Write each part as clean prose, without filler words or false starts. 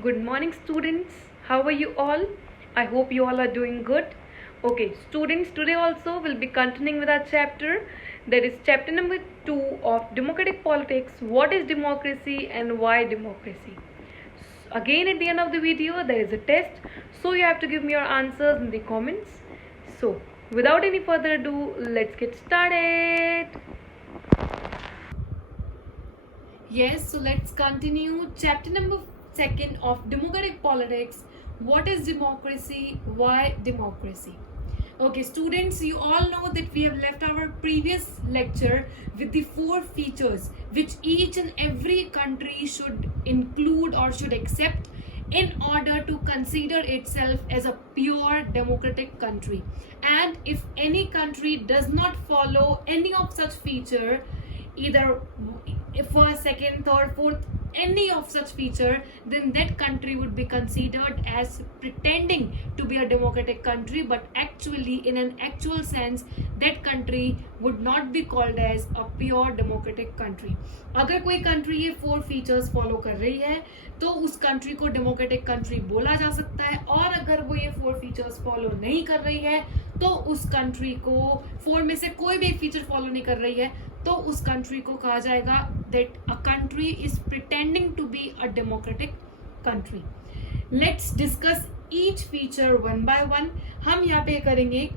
Good morning, students. How are you all? I hope you all are doing good. Okay, students, today also we'll be continuing with our chapter. That is chapter number 2 of Democratic Politics. What is democracy and why democracy? Again, at the end of the video, there is a test. So you have to give me your answers in the comments. So, without any further ado, let's get started. Yes, so let's continue chapter number 2 of Democratic Politics. What is democracy? Why democracy? Okay, students, you all know that we have left our previous lecture with the 4 features which each and every country should include or should accept in order to consider itself as a pure democratic country. And if any country does not follow any of such feature, either first, second, third, fourth, any of such feature, then that country would be considered as pretending to be a democratic country, but actually in an actual sense that country would not be called as a pure democratic country. अगर कोई country ये 4 features follow कर रही है तो उस country को democratic country बोला जा सकता है, और अगर वो ये 4 फीचर्स फॉलो नहीं कर रही है तो उस कंट्री को 4 में से कोई भी एक फीचर फॉलो नहीं कर रही है तो उस कंट्री को कहा जाएगा that a country is pretending to be a democratic country. Let's discuss each feature one by one. हम यहाँ पे करेंगे.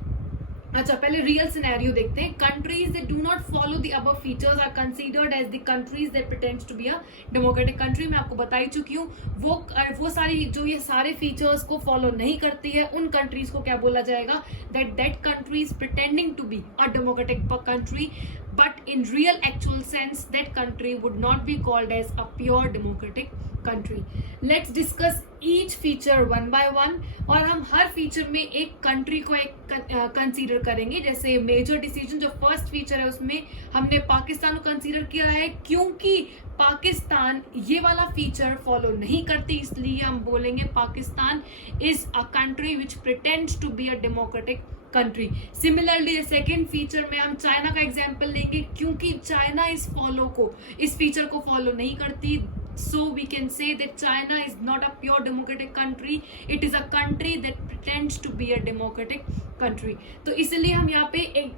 अच्छा, पहले रियल सिनेरियो देखते हैं. Countries that do not follow the above features are considered as the countries that pretends to be a democratic country. मैं आपको बता ही चुकी हूँ. वो सारी जो ये सारे फीचर्स को फॉलो नहीं करती है उन कंट्रीज को क्या बोला जाएगा, that country is pretending to be a democratic country, but in real actual sense that country would not be called as a pure democratic country. Let's discuss each feature one by one. और हम हर feature में एक country को एक consider करेंगे. जैसे major decision जो first feature है उसमें हमने पाकिस्तान को कंसीडर किया है क्योंकि पाकिस्तान ये वाला फीचर फॉलो नहीं करती, इसलिए हम बोलेंगे Pakistan is a country which pretends to be a democratic country. Similarly second feature में हम चाइना का एग्जाम्पल लेंगे क्योंकि चाइना इस फीचर को फॉलो नहीं करती. So we can say that China is not a pure democratic country. It is a country that pretends to be a democratic country. तो इसलिए हम यहाँ पे एक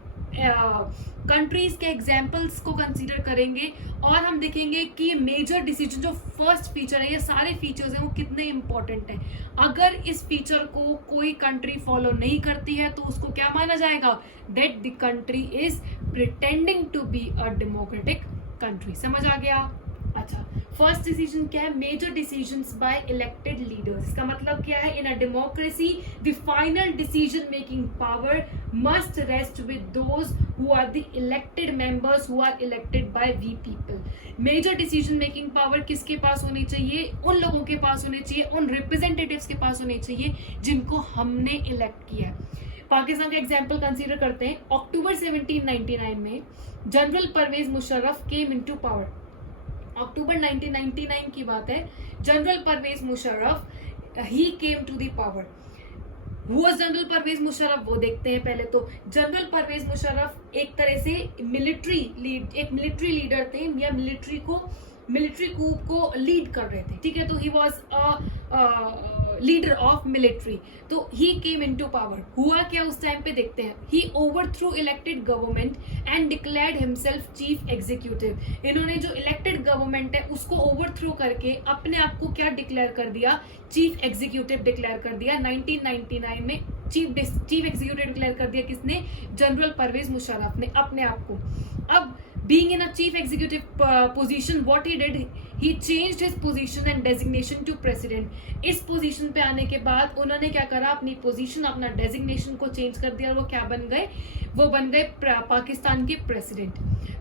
कंट्रीज के एग्जाम्पल्स को कंसीडर करेंगे और हम देखेंगे कि मेजर डिसीजन जो फर्स्ट फीचर है, ये सारे फीचर्स हैं वो कितने इंपॉर्टेंट हैं. अगर इस फीचर को कोई कंट्री फॉलो नहीं करती है तो उसको क्या माना जाएगा, that the country is pretending to be a democratic country. समझ आ गया. अच्छा, फर्स्ट डिसीजन क्या है, major decisions by elected leaders. इसका मतलब क्या है, in a democracy the final decision making power must rest with those who are the elected members who are elected by we people. Major decision making power किसके पास होनी चाहिए, उन लोगों के पास होनी चाहिए, उन रिप्रेजेंटेटिव्स के पास होनी चाहिए जिनको हमने इलेक्ट किया है. पाकिस्तान का एग्जाम्पल कंसीडर करते हैं. अक्टूबर 1799 में general Pervez Musharraf came into power. अक्टूबर 1999 की बात है. General Pervez Musharraf he came to the power. Who was general Pervez Musharraf, वो देखते हैं पहले. तो जनरल परवेज मुशर्रफ एक तरह से मिलिट्री लीडर थे या मिलिट्री कूप को लीड कर रहे थे. ठीक है, तो he was a leader of military. तो ही केम इनटू पावर. हुआ क्या उस टाइम पे देखते हैं. He overthrew elected government and declared himself chief executive. इन्होंने जो इलेक्टेड गवर्नमेंट है उसको ओवरथ्रू करके अपने आप को क्या डिक्लेयर कर दिया, चीफ एग्जीक्यूटिव डिक्लेयर कर दिया. 1999 में चीफ एग्जीक्यूटिव डिक्लेयर कर दिया किसने, जनरल परवेज मुशर्रफ ने अपने आप को. अब being in a chief executive position, what he did, he changed his position and designation to president. इस पोजीशन पे आने के बाद उन्होंने क्या करा, अपनी पोजीशन अपना डेजिग्नेशन को चेंज कर दिया और वो क्या बन गए, वो बन गए पाकिस्तान के प्रेसिडेंट.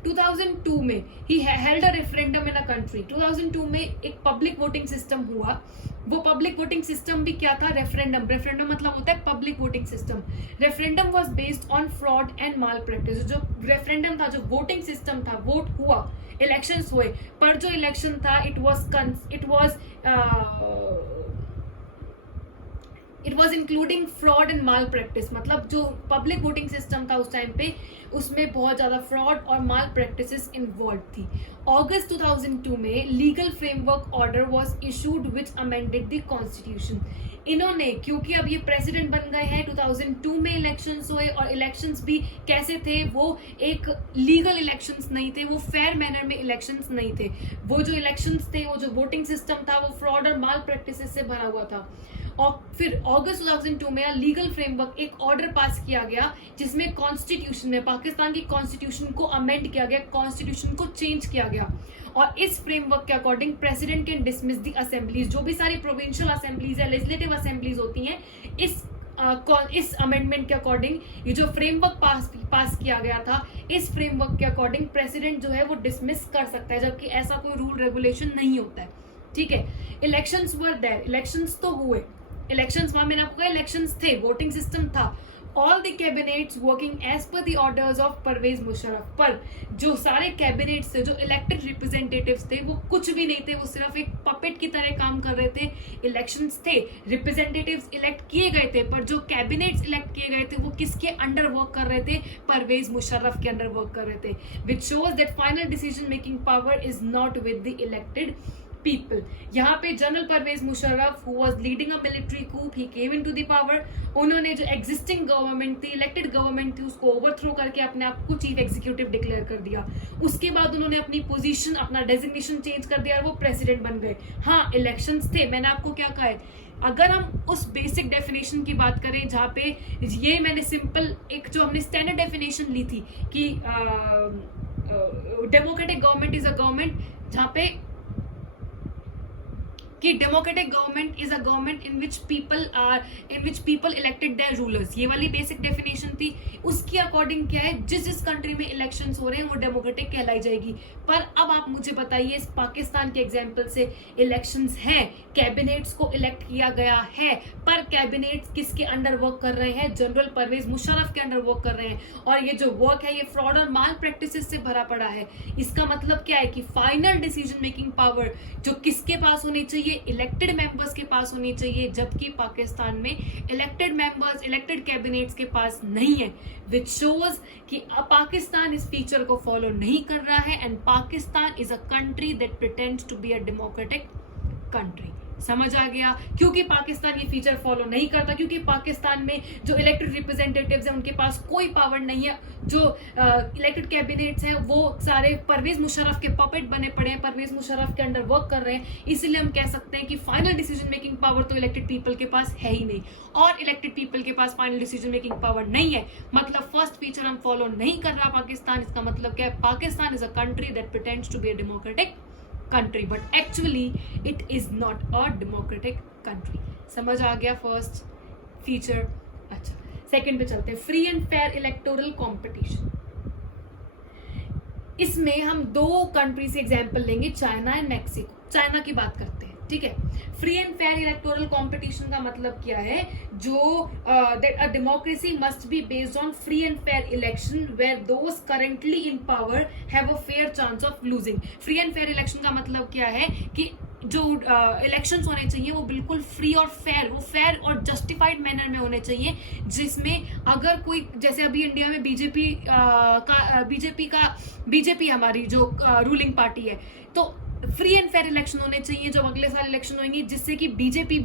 2002 में he held a referendum in a country. 2002 में एक पब्लिक वोटिंग सिस्टम हुआ. वो पब्लिक वोटिंग सिस्टम भी क्या था, रेफरेंडम. रेफरेंडम मतलब होता है public voting system. Referendum was based on fraud and mall practice. जो रेफरेंडम था, जो वोटिंग सिस्टम था, वोट हुआ, इलेक्शंस हुए, पर जो इलेक्शन था it was in including fraud and mall practice, मतलब जो पब्लिक वोटिंग सिस्टम था उस टाइम पे उसमें बहुत ज़्यादा फ्रॉड और माल प्रैक्टिसेस इन्वॉल्व थी। अगस्त 2002 में legal framework order was issued which amended the constitution. इन्होंने, क्योंकि अब ये प्रेसिडेंट बन गए हैं, 2002 में इलेक्शंस हुए और इलेक्शंस भी कैसे थे, वो एक लीगल इलेक्शंस नहीं थे, वो फेयर मैनर में इलेक्शंस नहीं थे। वो जो इलेक्शंस थे, वो जो वोटिंग सिस्टम था, वो फ्रॉड और माल प्रैक्टिसेस से भरा हुआ था। और फिर अगस्त 2002 में लीगल फ्रेमवर्क एक ऑर्डर पास किया गया जिसमें कॉन्स्टिट्यूशन में पाकिस्तान की कॉन्स्टिट्यूशन को अमेंड किया गया, कॉन्स्टिट्यूशन को चेंज किया गया। और इस फ्रेमवर्क के according president can dismiss the assemblies, जो भी सारी प्रोविंशियल असेंबलीज या लेजिस्लेटिव असेंबलीज होती हैं, इस अमेंडमेंट के अकॉर्डिंग ये जो फ्रेमवर्क पास किया गया था, इस फ्रेमवर्क के अकॉर्डिंग प्रेसिडेंट जो है वो डिसमिस कर सकता है, जबकि ऐसा कोई रूल रेगुलेशन नहीं होता है। ठीक है, इलेक्शंस वर देयर, इलेक्शंस तो हुए, इलेक्शंस वहां मैंने आपको कहा इलेक्शंस थे, वोटिंग सिस्टम था। All the cabinets working as per the orders of Pervez Musharraf, पर जो सारे कैबिनेट्स थे, जो इलेक्टेड रिप्रेजेंटेटिव्स थे, वो कुछ भी नहीं थे, वो सिर्फ एक पपेट की तरह काम कर रहे थे। इलेक्शंस थे, रिप्रेजेंटेटिव्स इलेक्ट किए गए थे, पर जो कैबिनेट्स इलेक्ट किए गए थे वो किसके अंडर वर्क कर रहे थे? परवेज मुशर्रफ के अंडर वर्क कर रहे थे, which shows that final decision making power is not with the elected people. यहाँ पे general Pervez Musharraf who was leading a military coup, he came into the power. उन्होंने जो एग्जिस्टिंग गवर्नमेंट थी, इलेक्टेड गवर्नमेंट थी, उसको ओवरथ्रो करके अपने आप को चीफ एग्जीक्यूटिव डिक्लेयर कर दिया। उसके बाद उन्होंने अपनी पोजीशन, अपना डेजिग्नेशन चेंज कर दिया और वो प्रेसिडेंट बन गए। हाँ, इलेक्शंस थे, मैंने आपको क्या कहा है, अगर हम उस बेसिक डेफिनेशन की बात करें जहाँ पे ये मैंने सिंपल एक जो हमने स्टैंडर्ड डेफिनेशन ली थी कि democratic government is a government जहाँ पे कि democratic government is a government in which people elected their rulers, ये वाली बेसिक डेफिनेशन थी। उसके अकॉर्डिंग क्या है, जिस जिस कंट्री में इलेक्शंस हो रहे हैं वो डेमोक्रेटिक कहलाई जाएगी। पर अब आप मुझे बताइए, इस पाकिस्तान के एग्जांपल से इलेक्शंस हैं, कैबिनेट्स को इलेक्ट किया गया है, पर कैबिनेट्स किसके अंडर वर्क कर रहे हैं? जनरल परवेज मुशर्रफ के अंडर वर्क कर रहे हैं, और ये जो वर्क है ये फ्रॉड और माल प्रैक्टिसेस से भरा पड़ा है। इसका मतलब क्या है कि फाइनल डिसीजन मेकिंग पावर जो किसके पास होनी चाहिए? इलेक्टेड मेंबर्स के पास होनी चाहिए, जबकि पाकिस्तान में इलेक्टेड मेंबर्स, इलेक्टेड कैबिनेट्स के पास नहीं है, विच शोज कि पाकिस्तान इस फीचर को फॉलो नहीं कर रहा है, and Pakistan is a country that pretends to be a democratic country. समझ आ गया? क्योंकि पाकिस्तान ये फीचर फॉलो नहीं करता, क्योंकि पाकिस्तान में जो इलेक्टेड रिप्रेजेंटेटिव्स हैं उनके पास कोई पावर नहीं है, जो इलेक्टेड कैबिनेट्स हैं वो सारे परवेज मुशर्रफ के पपेट बने पड़े हैं, परवेज मुशर्रफ के अंडर वर्क कर रहे हैं। इसलिए हम कह सकते हैं कि फाइनल डिसीजन मेकिंग पावर तो इलेक्टेड पीपल के पास है ही नहीं, और इलेक्टेड पीपल के पास फाइनल डिसीजन मेकिंग पावर नहीं है। मतलब फर्स्ट फीचर हम फॉलो नहीं कर रहा पाकिस्तान। इसका मतलब क्या है? Pakistan is a country that pretends to be a democratic country, but actually it is not a democratic country. समझ आ गया फर्स्ट फीचर? अच्छा, सेकंड पे चलते हैं, free and fair electoral competition. इसमें हम दो कंट्री से एग्जांपल लेंगे, चाइना एंड मैक्सिको। चाइना की बात करते हैं, ठीक है। Free and fair electoral competition का मतलब क्या है? जो that a democracy must be based on free and fair election where those currently in power have a fair chance of losing. Free and fair election का मतलब क्या है कि जो इलेक्शंस होने चाहिए वो बिल्कुल फ्री और फेयर, वो फेयर और जस्टिफाइड मैनर में होने चाहिए, जिसमें अगर कोई, जैसे अभी इंडिया में बीजेपी हमारी जो रूलिंग पार्टी है, तो फ्री एंड फेयर इलेक्शन होने चाहिए जब अगले साल इलेक्शन होंगे, जिससे कि बीजेपी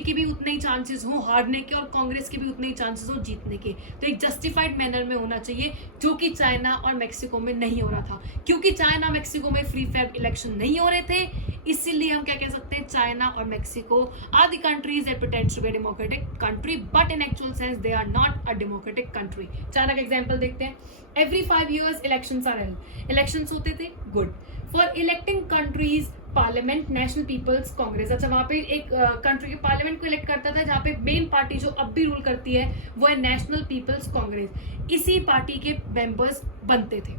की भी उतने ही चांसेस हो हारने के और कांग्रेस के भी उतने ही चांसेस हो जीतने के। तो एक जस्टिफाइड मैनर में होना चाहिए, जो कि चाइना और मैक्सिको में नहीं हो रहा था। क्योंकि चाइना मैक्सिको में फ्री फेयर इलेक्शन नहीं हो रहे थे, इसीलिए हम क्या कह सकते हैं, चाइना और Mexico are the countries that pretends to be a democratic country, but in actual sense they are not a democratic country. China का एग्जांपल देखते हैं। Every 5 years elections are held. Elections होते थे, good. For electing country's parliament national people's congress. अच्छा, वहां पे एक country के पार्लियामेंट को इलेक्ट करता था, जहां पे मेन पार्टी जो अब भी रूल करती है वो है नेशनल पीपल्स कांग्रेस। इसी पार्टी के मेंबर्स बनते थे,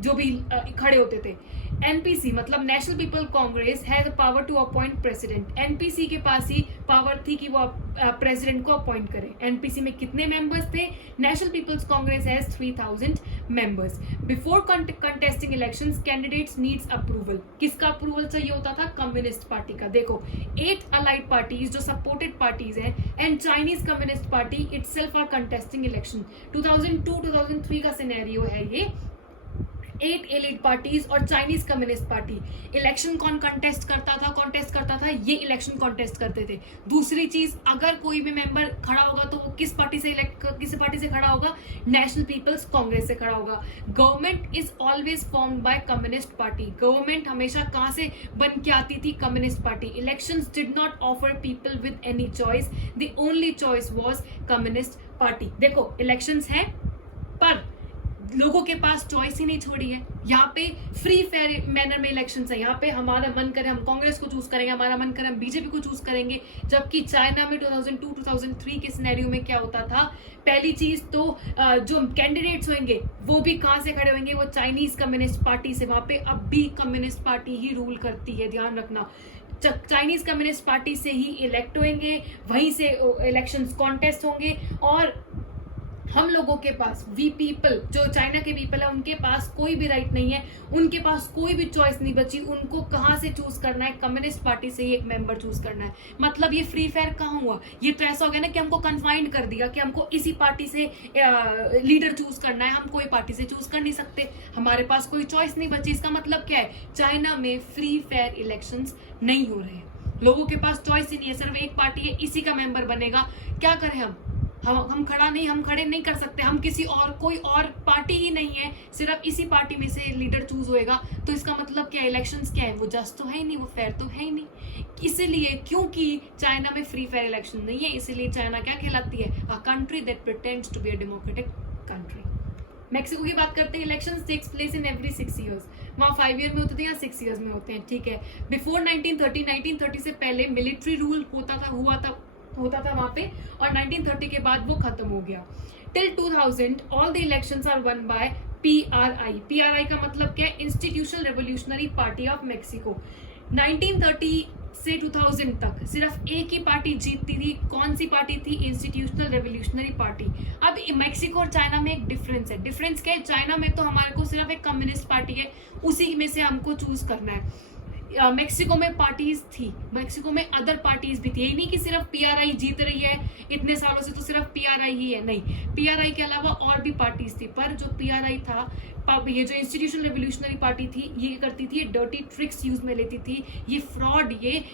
जो भी खड़े होते थे। एनपीसी मतलब national people congress has the power to appoint president. NPC के पास ही पावर थी कि वो प्रेसिडेंट को अपॉइंट करे। एनपीसी में कितने मेंबर्स थे? National people's congress has 3000 members. Before contesting elections candidates needs approval. किसका अप्रूवल चाहिए होता था? कम्युनिस्ट पार्टी का। देखो 8 अलाइड पार्टीज जो सपोर्टेड पार्टीज है and Chinese communist party itself are contesting election. 2002-2003 का सिनेरियो है ये। 8 एलिड पार्टीज और चाइनीज कम्युनिस्ट पार्टी। इलेक्शन कौन कंटेस्ट करता था? ये इलेक्शन कंटेस्ट करते थे। दूसरी चीज, अगर कोई भी मेंबर खड़ा होगा तो वो किस पार्टी से खड़ा होगा? नेशनल पीपल्स कांग्रेस से खड़ा होगा। Government is always formed by communist party. Government हमेशा कहां से बन के आती थी? Communist party. Elections did not offer people with any choice, the only choice was communist party. देखो इलेक्शंस है पर लोगों के पास चॉइस ही नहीं छोड़ी है। यहाँ पे फ्री फेयर मैनर में इलेक्शंस है। यहाँ पे हमारा मन करे हम कांग्रेस को चूज करेंगे, हमारा मन करे हम बीजेपी को चूज करेंगे। जबकि चाइना में 2002-2003 के सिनेरियो में क्या होता था? पहली चीज तो जो कैंडिडेट्स होंगे वो भी कहां से खड़े होंगे? वो चाइनीज कम्युनिस्ट पार्टी से। वहां पे अब भी कम्युनिस्ट पार्टी ही रूल करती है, ध्यान रखना। चाइनीज कम्युनिस्ट पार्टी से ही इलेक्ट होंगे, वहीं से इलेक्शंस कॉन्टेस्ट होंगे। और हम लोगों के पास वी पीपल, जो चाइना के पीपल है, उनके पास कोई भी राइट नहीं है, उनके पास कोई भी चॉइस नहीं बची। उनको कहां से चूज करना है? कम्युनिस्ट पार्टी से ही एक मेंबर चूज करना है। मतलब ये फ्री फेयर कहां हुआ? ये तो ऐसा हो गया ना कि हमको कन्फाइंड कर दिया कि हमको इसी पार्टी से लीडर चूज करना है, हम कोई पार्टी से चूज कर नहीं सकते, हमारे पास कोई चॉइस नहीं बची। इसका मतलब क्या है? चाइना में फ्री फेयर इलेक्शंस नहीं हो रहे हैं, लोगों के पास चॉइस ही नहीं है, सिर्फ एक पार्टी है, इसी का मेंबर बनेगा। क्या करें हम खड़े नहीं कर सकते, हम किसी और कोई और पार्टी ही नहीं है, सिर्फ इसी पार्टी में से लीडर चूज होएगा। तो इसका मतलब क्या? इलेक्शंस क्या है? वो जस्ट तो है ही नहीं, वो फेयर तो है ही नहीं। इसीलिए क्योंकि चाइना में फ्री फेयर इलेक्शन नहीं है, इसीलिए चाइना क्या कहलाती है? A country that pretends to be a democratic country. Mexico की बात करते हैं। Elections takes place in every 6 years। वहाँ 5 year में होते थे या 6 years में होते हैं, ठीक है। बिफोर 1930 से पहले मिलिट्री रूल होता था वहां पे, और 1930 के बाद वो खत्म हो गया। Till 2000 all the elections are won by PRI। PRI का मतलब क्या है? Institutional revolutionary party of Mexico. 1930 से 2000 तक सिर्फ एक ही पार्टी जीतती थी। कौन सी पार्टी थी? Institutional revolutionary party. अब मेक्सिको और चाइना में एक डिफरेंस है। डिफरेंस क्या है? चाइना में तो हमारे को सिर्फ एक कम्युनिस्ट पार्टी है, उसी में से हमको चूज करना है। मेक्सिको में पार्टीज थी, मेक्सिको में अदर पार्टीज भी थी। यही नहीं कि सिर्फ PRI जीत रही है, इतने सालों से तो सिर्फ PRI ही है, नहीं, PRI के अलावा और भी पार्टीज थी। पर जो PRI था, ये जो इंस्टीट्यूशनल रेवोल्यूशनरी पार्टी थी, ये करती थी, डर्टी ट्रिक्स यूज में लेती थी, ये फ्रॉड, ये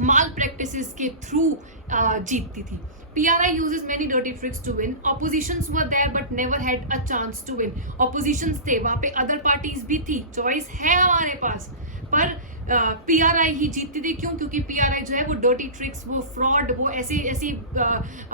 माल प्रैक्टिसेस के थ्रू जीतती थी। PRI uses many dirty tricks to win. Oppositions were there but never had a chance to win. Oppositions थे, वहाँ पे other parties भी थी, choice है हमारे पास, पर PRI ही जीतती थी। क्यों? क्योंकि PRI जो है वो डर्टी ट्रिक्स, वो फ्रॉड, वो ऐसी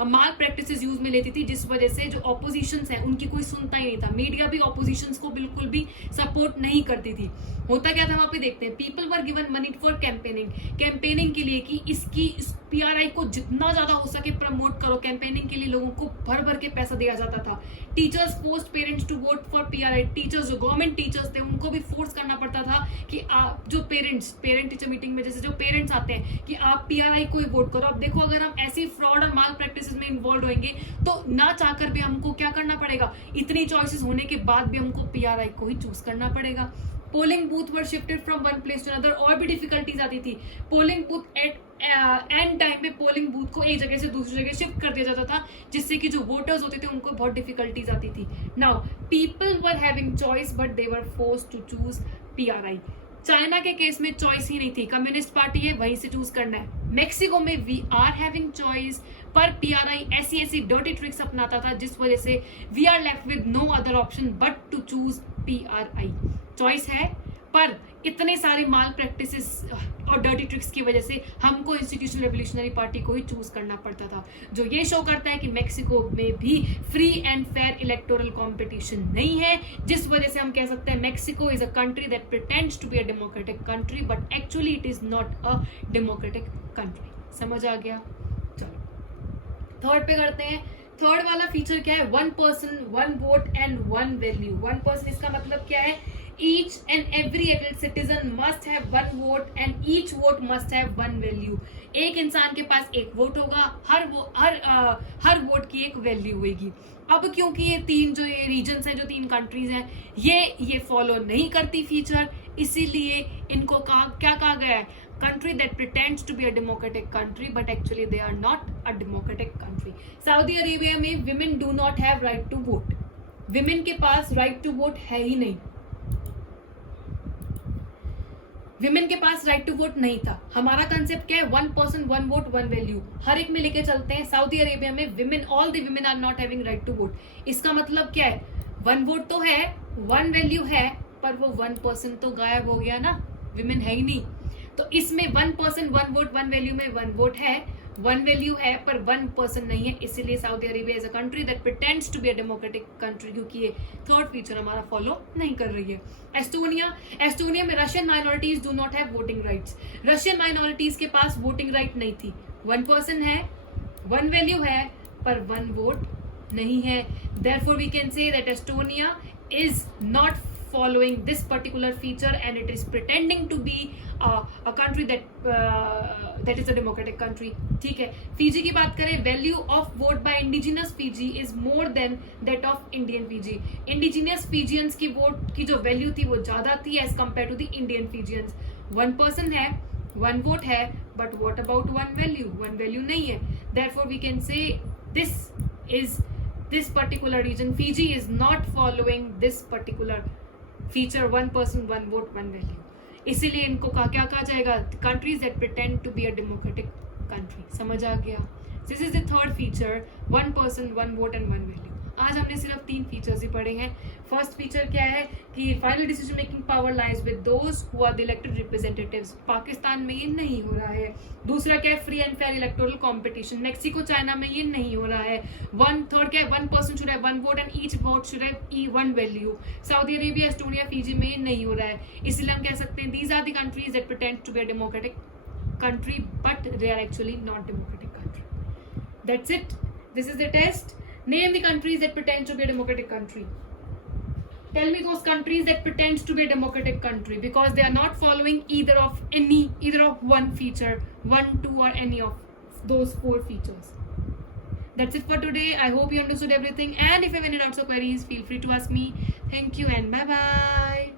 माल प्रैक्टिसेस यूज में लेती थी, जिस वजह से जो ऑपोजिशंस है उनकी कोई सुनता ही नहीं था। मीडिया भी ऑपोजिशंस को बिल्कुल भी सपोर्ट नहीं करती थी। होता क्या था वहां पे? देखते हैं। People were given money for campaigning के लिए, कि इसकी PRI को जितना ज्यादा हो सके प्रमोट करो। कैंपेनिंग के लिए लोगों को भर भर के पैसा दिया जाता था। Teachers forced parents to vote for PRI। Teachers, जो गवर्नमेंट टीचर्स थे, उनको भी फोर्स करना पड़ता था कि आप जो पेरेंट टीचर मीटिंग में जैसे जो पेरेंट्स आते हैं कि आप PRI को ही वोट करो। अब देखो, अगर हम ऐसी फ्रॉड और माल प्रैक्टिसेस में इन्वॉल्व होंगे तो ना चाहकर भी हमको क्या करना पड़ेगा? इतनी चॉइसेस होने के बाद भी हमको PRI को ही चूज करना पड़ेगा। Polling booth were shifted from one place to another. और भी डिफिकल्टीज आती थी। पोलिंग बूथ एंड टाइम पे पोलिंग बूथ को एक जगह से दूसरी जगह शिफ्ट कर दिया जाता था, जिससे कि जो वोटर्स होते थे उनको बहुत डिफिकल्टीज आती थी। Now people were having choice but they were forced to choose PRI। China के केस में चॉइस ही नहीं थी, कम्युनिस्ट पार्टी है, वहीं से चूज करना है। मेक्सिको में वी आर हैविंग चॉइस, पर PRI ऐसी डर्टी ट्रिक्स अपनाता था, जिस वजह से we are left with no other option but to choose PRI। Choice है, पर इतने सारे माल प्रैक्टिसेस और डर्टी ट्रिक्स की वजह से हमको इंस्टीट्यूशनल रेवोल्यूशनरी पार्टी को ही चूज करना पड़ता था, जो ये शो करता है कि मेक्सिको में भी free and fair electoral competition नहीं है, जिस वजह से हम कह सकते हैं Mexico is a country that pretends to be a democratic country but actually it is not a democratic country. समझ आ गया? चलो थर्ड पे करते हैं। थर्ड वाला फीचर क्या है? 1 person 1 vote and 1 value। 1 person इसका मतलब क्या है? each and every adult citizen must have one vote and each vote must have one value. एक इंसान के पास एक वोट होगा, हर वोट की एक वैल्यू होगी. अब क्योंकि ये तीन जो ये रीजन्स हैं, जो तीन कंट्रीज हैं, ये फॉलो नहीं करती फीचर, इसीलिए इनको क्या कहा गया है, country that pretends to be a democratic country but actually they are not a democratic country. Saudi Arabia में women do not have right to vote. women के पास right to vote है ही नहीं. women के पास right to vote नहीं था. हमारा concept क्या है, 1 person 1 vote 1 value, हर एक में लेके चलते हैं. सऊदी अरेबिया में women, all the women are not having right to vote. इसका मतलब क्या है, 1 vote तो है, 1 value है, पर वो 1 person तो गायब हो गया ना, women है ही नहीं. तो इसमें 1 person 1 vote 1 value में 1 vote है, 1 value है, पर 1 person नहीं है. इसीलिए Saudi Arabia is a country that pretends to be a democratic country, क्योंकि ये थर्ड फीचर हमारा फॉलो नहीं कर रही है. एस्टोनिया में Russian minorities do not have voting rights. Russian minorities के पास वोटिंग राइट नहीं थी. 1 person है, 1 value है, पर 1 vote नहीं है. Therefore we can say that Estonia is not following this particular feature and it is pretending to be a country that is a democratic country. ठीक है. फीजी की बात करें, value of vote by indigenous Fiji is more than that of Indian Fiji. Indigenous Fijians की vote की जो value थी वो ज्यादा थी as compared to the Indian Fijians. 1 person है, 1 vote है, but what about 1 value? 1 value नहीं है. Therefore we can say this particular region, Fiji, is not following this particular feature, 1 person 1 vote 1 value. इसीलिए इनको क्या कहा जाएगा, countries that pretend to be a democratic country. समझ आ गया? This is the third feature, 1 person 1 vote and 1 value. आज हमने सिर्फ 3 फीचर्स ही पढ़े हैं. फर्स्ट फीचर क्या है कि final decision making power lies with those who are the elected representatives. Pakistan में ये नहीं हो रहा है. दूसरा क्या है, free and fair electoral competition. Mexico China में ये नहीं हो रहा है. थर्ड क्या है, 1 person should have 1 vote and each vote should have 1 value. Saudi Arabia, Estonia, Fiji में ये नहीं हो रहा है. इसलिए हम कह सकते हैं these are the countries that pretend to be a democratic country but they are actually not democratic country. That's it. This is the test. Name the countries that pretend to be a democratic country. Tell me those countries that pretend to be a democratic country because they are not following either of one feature, 1, 2 or any of those 4 features. That's it for today. I hope you understood everything, and if you have any doubts or queries, feel free to ask me. Thank you and bye bye.